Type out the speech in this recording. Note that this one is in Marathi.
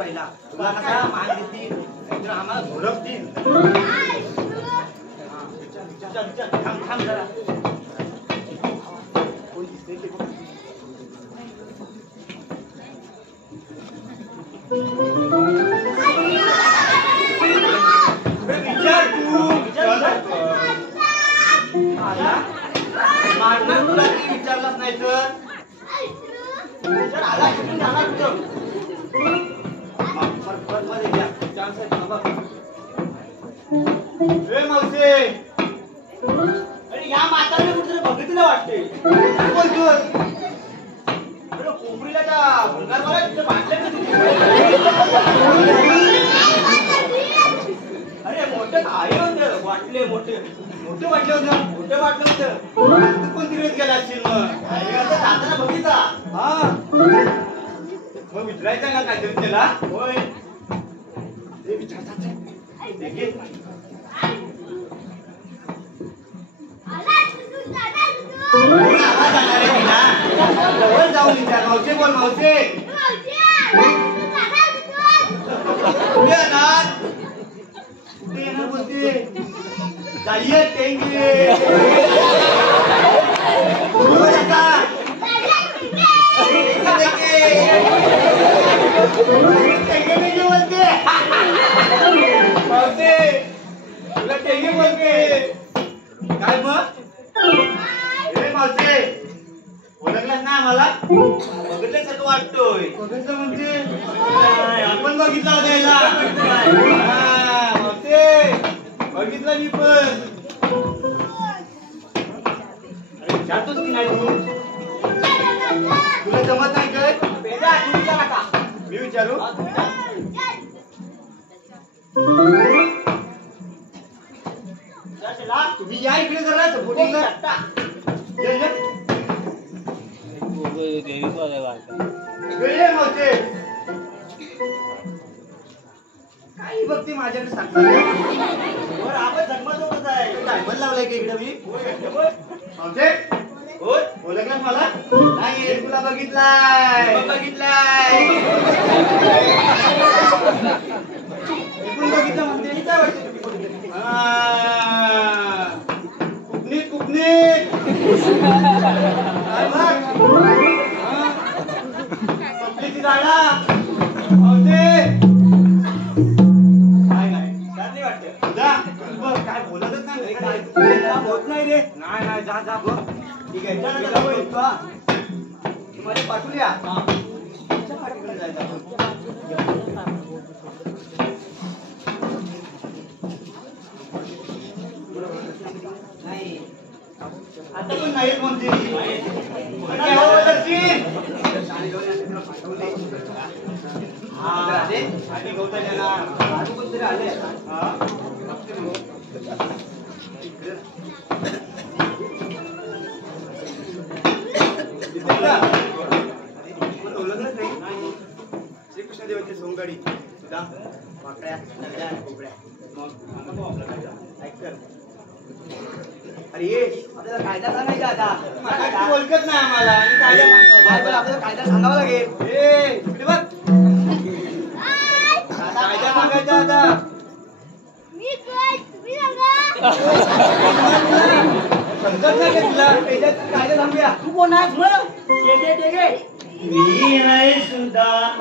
पहिला तुला कसा मान देतील तर आम्हाला झोडपतील. थांब थांब जरा कोण दिसतंय ते बघ. विचार तू मारणार तुला तरी विचारलाच नाही तर आला कुठून जाणार कुठं मावशे. अरे या म्हाताऱ्याने कुठेतरी बघितलं वाटते. कोंबडीला त्या भंगारवाला तिथे बांधले ना तिथे. अरे मोठे आहे होते वाटले मोठे मोठे वाटले होते मोठे वाटलं होतं कोण तिकडे गेला असतील मग जाताना बघितला. हा मग विचारायचं ना काहीतरी त्याला. होय विचार जाऊन विचार. मावशे बोल मावशे कुठे येणार कुठे येणार बोलते. जाइए टेंगे बोलते मावशे तुला टेंगे बोलते काय मग. मावशे ओळखलाच ना आम्हाला. बघितल्यासारखं वाटतोय. बघितलं म्हणजे आपण बघितला होता याला. मावशे बघितलं मी पण. विचारतोच की नाही तू तुला जमत नाही काय. तू विचारा का मी विचारू. तुम्ही या इकडे जरा सपोर्टिंगला. काही बघते माझ्याकडे सांगतात. आपण जन्माजवळच आहे. डायमंड लावलाय का इकडे मी. ओळखलास मला नाही. तुला बघितलाय बघितलाय बघितलं म्हणते काय वाटतं तुम्ही. कुपनीत कुपनीत पब्लिकची जागा काय बोलतच नाही. होत नाही रे. नाही नाही जा जा बघ. ठीक आहे तुम्हाला पाठवूया. नाही आता पण नाही म्हणते. आणि गौतम कोणतरी आले. श्रीकृष्ण देवाची सोंगाडी सुद्धा वाकड्या नगड्या आणि कोकड्या. अरे आपल्याला कायदा सांगायचा आता. ओळखत नाही आम्हाला. आपल्याला कायदा सांगावा लागेल. कायदा सांगायचा आता. समजत नाही का तुला. कायदा सांगूया. तू कोण आहेस मग. मी सुदाम